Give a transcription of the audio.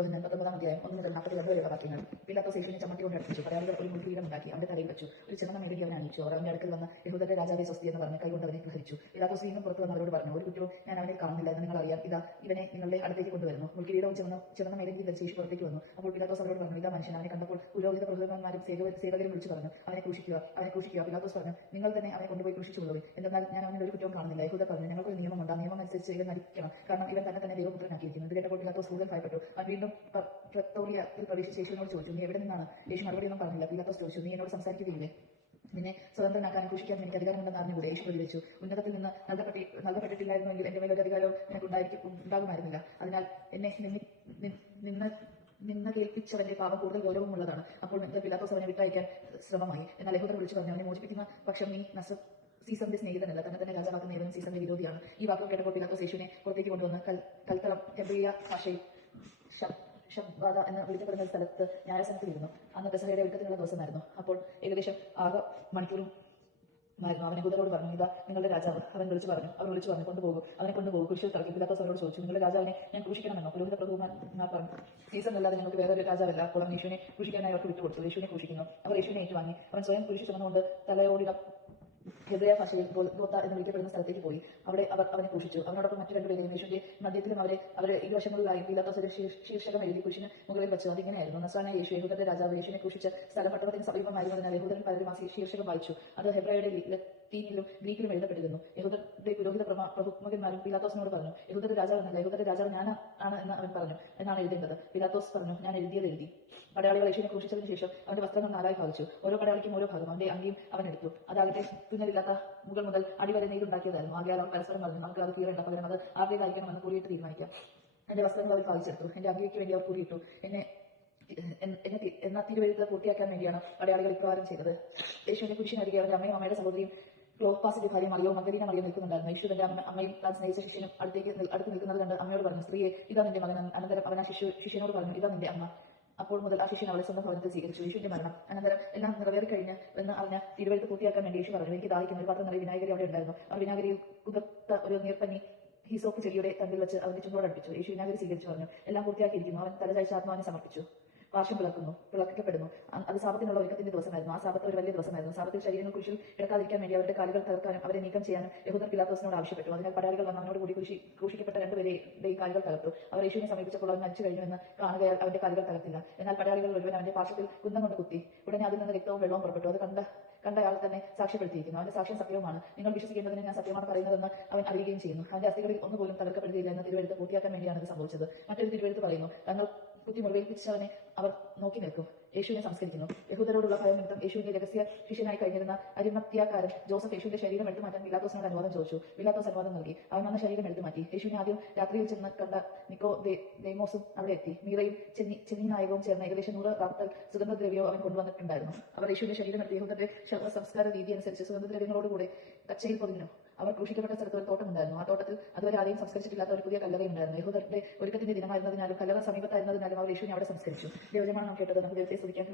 യോഹന്നാൻ 19 അധ്യായം 1 മുതൽ 42 വരെയുള്ള വാക്യങ്ങൾ. പീലാത്തോസ് യേശുവിനെ ചമ്മട്ടി കൊണ്ട് അടുപ്പിച്ചു. പടയാളികൾ ഒരു മുൾക്കിരീടം ഉണ്ടാക്കി അവന്റെ തലയിൽ വെച്ചു. ഒരു ചുവന്ന മേടയ്ക്ക് അവനെ അണിയിച്ചു. അവർ അവന്റെ അടുക്കൽ വന്ന് യഹൂദരുടെ രാജാവേ സ്വസ്തി എന്ന് പറഞ്ഞ് കൈകൊണ്ട് അവനെ പ്രഹരിച്ചു. പീലാത്തോസ് വീണ്ടും പുറത്തു വന്ന് അവരോട് പറഞ്ഞു, ഒരു കുറ്റവും ഞാൻ അവനെ കാണുന്നില്ല എന്ന് നിങ്ങൾ അറിയാം. ഇതാ ഇവനെ നിങ്ങളുടെ അടുത്തേക്ക് കൊണ്ടുവരുന്നു. മുൾക്കിരീടവും ചുവന്ന മേടയ്ക്ക് ധരിച്ച് യേശു പുറത്തേക്ക് വന്നു. അപ്പോൾ പീലാത്തോസ് അവരോട് പറഞ്ഞു, ഇതാ മനുഷ്യൻ. അവനെ കണ്ടപ്പോൾ പുരോഹിത പ്രഭുക്കന്മാരും സേവകരും വിളിച്ചു പറഞ്ഞു, അവനെ ക്രൂശിക്കുക, അവനെ ക്രൂശിക്കുക. പീലാത്തോസ് പറഞ്ഞു, നിങ്ങൾ തന്നെ അവനെ കൊണ്ടുപോയി ക്രൂശിച്ചുകൊള്ളുവിൻ. എന്തെന്നാൽ ഞാൻ അവനിൽ ഒരു കുറ്റവും കാണുന്നില്ല. യഹൂദർ പറഞ്ഞു, ഞങ്ങൾക്ക് ഒരു നിയമമുണ്ട്, ആ നിയമം അനുസരിച്ച് ഇവൻ മരിക്കണം, കാരണം ഇവൻ തന്നെ ദൈവപുത്രനാക്കിയിരിക്കുന്നു. ഇത് കേട്ടപ്പോൾ പീലാത്തോസ് കൂടുതൽ ഭയപ്പെട്ടു. അവൻ വീണ്ടും പ്രത്തോറിയത്തിൽ പ്രവേശിച്ച് യേശുവിനോട് ചോദിച്ചു, നീ എവിടെ നിന്നാണ്? യേശു മറുപടിയൊന്നും പറഞ്ഞില്ല. പീലാത്തോസ് ചോദിച്ചു, നീ എന്നോട് സംസാരിക്കുകയില്ലേ? നിന്നെ സ്വതന്ത്രനാക്കാൻ ക്രൂശിക്കാൻ എനിക്ക് അധികാരമുണ്ടെന്ന് അറിഞ്ഞുകൂടെ? യേശു പ്രതിവച്ചു, ഉന്നതത്തിൽ നിന്ന് നൽകപ്പെട്ടിട്ടില്ലായിരുന്നുവെങ്കിൽ എന്റെ മേലൊരു അധികാരവും നിനക്ക് ഉണ്ടാകുമായിരുന്നില്ല. അതിനാൽ എന്നെ നിന്ന കേൾപ്പിച്ചവന്റെ പാപം കൂടുതൽ ഗൗരവമുള്ളതാണ്. അപ്പോൾ പീലാത്തോസ് അവനെ വിട്ടയക്കാൻ ശ്രമമായി. എന്നാൽ യഹൂദർ വിളിച്ചു പറഞ്ഞു, അവനെ മോചിപ്പിക്കുന്ന പക്ഷം നീ സീസറിന്റെ സ്നേഹിതനല്ല, തന്നെ രാജാവാക്കുന്ന ഏവനും സീസറിന്റെ വിരോധിയാണ്. ഈ വാക്കുകൾ കേട്ടപ്പോൾ പീലാത്തോസ് യേശുവിനെ പുറത്തേക്ക് കൊണ്ടുവന്ന് കൽത്തളം ഹെബ്രിയ ഭാഷയിൽ ഷബ്ബാദ എന്ന് വിളിക്കപ്പെടുന്ന സ്ഥലത്ത് ന്യായസനത്തിലിരുന്നു. അന്ന് പെസഹയുടെ ഒരുക്കത്തിനുള്ള ദിവസമായിരുന്നു. അപ്പോൾ ഏകദേശം 6 മണിക്കൂറും അവൻ യഹൂദരോട് പറഞ്ഞു, ഇതാ നിങ്ങളുടെ രാജാവ്. അവർ വിളിച്ചു പറഞ്ഞു, കൊണ്ടുപോകും, അവനെ കൊണ്ടുപോകും, കുരിശിൽ തറയ്ക്കും. പീലാത്തോസ് അവരോട് ചോദിച്ചു, നിങ്ങളുടെ രാജാവിനെ ഞാൻ ക്രൂശിക്കണമെന്നോ? പുരോഹിത പ്രഭുക്കന്മാർ പറഞ്ഞു, സീസറിനല്ലാതെ ഞങ്ങൾക്ക് വേറൊരു രാജാവല്ല. അപ്പോൾ അവൻ യേശുവിനെ ക്രൂശിക്കാനായി അവർക്ക് വിട്ടുകൊടുത്തു. യേശുവിനെ ക്രൂശിക്കുന്നു. അവർ യേശുവിനെ ഏറ്റുവാങ്ങി. അവൻ സ്വയം കുരിശ് ചുമന്നുകൊണ്ട് തലയോടിടം ഹെബ്രായ ഭാഷയിൽ ഗോത്ത എന്ന് വിളിക്കപ്പെടുന്ന സ്ഥലത്തേക്ക് പോയി. അവിടെ അവർ അവനെ ക്രൂശിച്ചു. അവനോടൊപ്പം മറ്റു രണ്ടുപേരെയും യേശുവിന്റെ മധ്യത്തിലും അവരെ ഇരുവശങ്ങളിലായി പീലാത്തോസ് ശീർഷകം എഴുതി കുരിശിന് മുകളിൽ വെച്ചു. അതിങ്ങനെയായിരുന്നു, നസ്രായനായ യേശു, യഹൂദരുടെ രാജാവ്. യേശുവിനെ ക്രൂശിച്ച സ്ഥലം പട്ടണത്തിന് സമീപമായിരുന്നതിനാൽ യഹൂദരിൽ പലരും ആ ശീർഷകം വായിച്ചു. അത് ഹെബ്രായയുടെ ലത്തീനിലും ഗ്രീക്കിലും എഴുതപ്പെട്ടിരുന്നു. യഹൂദരുടെ പുരോഹിത പ്രഭുക്കന്മാരും പീലാത്തോസിനോട് പറഞ്ഞു, യഹൂദരുടെ രാജാവ് എന്നല്ല, യഹൂദരുടെ രാജാവ് ഞാനാണ് എന്ന് അവൻ പറഞ്ഞു, എന്നാണ് എഴുതേണ്ടത്. പീലാത്തോസ് പറഞ്ഞു, ഞാൻ എഴുതി. പടയാളികൾ യേശുവിനെ ക്രൂശിച്ചതിന് ശേഷം അവന്റെ വസ്ത്രങ്ങൾ 4 ഭാഗിച്ചു. ഓരോ പടയാളിക്കും ഓരോ ഭാഗം. അവന്റെ അങ്കിയും അവൻ എടുത്തു. അതാകട്ടെ തുന്നലില്ലാത്ത മുകൾ മുതൽ അടിവരെ നെയ്തുണ്ടാക്കിയതായിരുന്നു. ആകയാൽ അവർ പരസ്പരം പറഞ്ഞു, നമുക്ക് അത് കീറേണ്ട, പകരം അത് ആരുടേത് അയക്കണമെന്ന് കൂടിയിട്ട് തീരുമാനിക്കാം. എന്റെ വസ്ത്രങ്ങൾ അവർ ഭാഗിച്ചെടുത്തു. എന്റെ അങ്കിക്ക് വേണ്ടി അവർ കൂടിയിട്ടു. എന്ന തിരുവെഴുത്ത് പൂർത്തിയാക്കാൻ വേണ്ടിയാണ് പടയാളികൾ ഇപ്രകാരം ചെയ്തത്. യേശുവിന്റെ കുരിശിനരികെ അവന്റെ അമ്മയും അമ്മയുടെ സഹോദരിയും ക്ലോപ്പാസിന്റെ ഭാര്യ മറിയോ മഗ്ദലീന മറിയോ നിൽക്കുന്നുണ്ടായിരുന്നു. യേശു തന്റെ അമ്മയും താൻ സ്നേഹിച്ച ശിഷ്യനും അടുത്ത് നിൽക്കുന്നത് കണ്ട് അമ്മയോട് പറഞ്ഞു, സ്ത്രീയെ, ഇതാ നിന്റെ മകൻ. അനന്തരം അവൻ ആ ശിഷ്യനോട് പറഞ്ഞു, ഇതാ നിന്റെ അമ്മ. അപ്പോൾ മുതൽ ആ ശിഷ്യൻ അവളെ സ്വന്തം ഭവനത്തിൽ സ്വീകരിച്ചു. യേശുവിന്റെ മരണം അനന്തരം എല്ലാം നിറവേറിക്കഴിഞ്ഞ് എന്ന് അറിഞ്ഞ തിരുവെഴുത്ത് പൂർത്തിയാക്കാൻ വേണ്ടി യേശു പറഞ്ഞു, എനിക്ക് ദാഹിക്കുന്ന ഒരു പാത്രം നിറയെ വിനാഗിരി അവിടെ ഉണ്ടായിരുന്നു. അവർ വിനാഗിരിയിൽ കുതിർത്ത ഒരു നീർപ്പഞ്ഞി ഹിസോപ്പ് ചെടിയുടെ തണ്ടിൽ വെച്ച് അവന്റെ ചുണ്ടോട് അടുപ്പിച്ചു. യേശു വിനാഗിരി സ്വീകരിച്ചു പറഞ്ഞു, എല്ലാം പൂർത്തിയാക്കിയിരിക്കുന്നു. അവൻ തലചായ്ച്ച ആത്മാവിനെ സമർപ്പിച്ചു. പാർശ്വം പിളക്കപ്പെടുന്നു. അത് സാപത്തിനുള്ള ഒരുക്കത്തിന്റെ ദിവസമായിരുന്നു. ആ സാപത്ത് ഒരു വലിയ ദിവസമായിരുന്നു. സാപത്തിൽ ശരീരങ്ങൾ കുരിശിൽ കിടക്കാതിരിക്കാൻ വേണ്ടി അവരുടെ കാലുകൾ തകർക്കാനും അവരെ നീക്കം ചെയ്യാനും യഹൂദർ പീലാത്തോസിനോട് ആവശ്യപ്പെട്ടു. അതിനാൽ പടയാളികൾ വന്ന് അവനോട് കൂടി ക്രൂശിക്കപ്പെട്ട 2 പേരുടെ കാലുകൾ തകർത്തു. അവർ യേശുവിനെ സമീപിച്ചപ്പോൾ അവൻ മരിച്ചു കഴിഞ്ഞു എന്ന് കാണുകയാൽ അവന്റെ കാലുകൾ തകർത്തില്ല. എന്നാൽ പടയാളികൾ ഒരുവൻ അവന്റെ പാർശ്വത്തിൽ കുന്തം കൊണ്ട് കുത്തി. ഉടനെ അതിൽ നിന്ന് രക്തവും വെള്ളവും പുറപ്പെട്ടു. അത് കണ്ടയാൾ തന്നെ സാക്ഷ്യപ്പെടുത്തിയിരിക്കുന്നു. അവന്റെ സാക്ഷ്യം സത്യവുമാണ്. നിങ്ങൾ വിശ്വസിക്കേണ്ടതിന് ഞാൻ സത്യമാണ് പറയുന്നതെന്ന് അവൻ അറിയുകയും ചെയ്യുന്നു. അവന്റെ അസ്ഥികളിൽ ഒന്നുപോലും തകർക്കപ്പെടുകയില്ല എന്ന തിരുവെഴുത്ത് പൂർത്തിയാക്കാൻ വേണ്ടിയാണ് ഇത് സംഭവിച്ചത്. മറ്റൊരു തിരുവെഴുത്ത് പറയുന്നു, തങ്ങൾ കുത്തി മുറിവേൽപ്പിച്ചവനെ അവർ നോക്കി നിൽക്കും. യേശുവിനെ സംസ്കരിക്കുന്നു. യഹൂദരോടുള്ള ഭയം നിമിത്തം യേശുവിന്റെ രഹസ്യ ശിഷ്യനായി കഴിഞ്ഞിരുന്ന അരിമത്യാക്കാരൻ ജോസഫ് യേശുവിന്റെ ശരീരം എടുത്തു മാറ്റാൻ പീലാത്തോസിനോട് അനുവാദം ചോദിച്ചു. പീലാത്തോസ് അനുവാദം നൽകി. അവൻ വന്ന ശരീരം എടുത്തു മാറ്റി. യേശുവിനെ ആദ്യം രാത്രിയിൽ ചെന്ന് കണ്ട നിക്കോദേമോസും അവിടെ എത്തി. മീറയും ചെന്നിനായകവും ചേർന്ന് ഏകദേശം 100 റാത്തൽ സുഗന്ധദ്രവ്യവും അവൻ കൊണ്ടുവന്നിട്ടുണ്ടായിരുന്നു. അവർ യേശുവിന്റെ ശരീരം എടുത്ത് യഹൂദരുടെ സംസ്കാര രീതി അനുസരിച്ച് സുഗന്ധദ്രവ്യങ്ങളോടുകൂടെ കച്ചയിൽ പൊതിഞ്ഞു. അവർ ക്രൂശിക്കപ്പെട്ട സ്ഥലത്ത് ഒരു തോട്ടമുണ്ടായിരുന്നു. ആ തോട്ടത്തിൽ അതുവരെ ആരെയും സംസ്കരിച്ചിട്ടില്ലാത്ത ഒരു പുതിയ കല്ലറയുണ്ടായിരുന്നു. യഹൂദരുടെ ഒരുക്കത്തിന്റെ ദിനമായിരുന്നതിനാലും കല്ലറ സമീപത്തായിരുന്നതിനാലും അവർ യേശുവിനെ അവിടെ സംസ്കരിച്ചു. ദൈവജനമാണ് നാം കേട്ടത്. നമുക്ക് ദൈവത്തെ സ്തുതിക്കാം.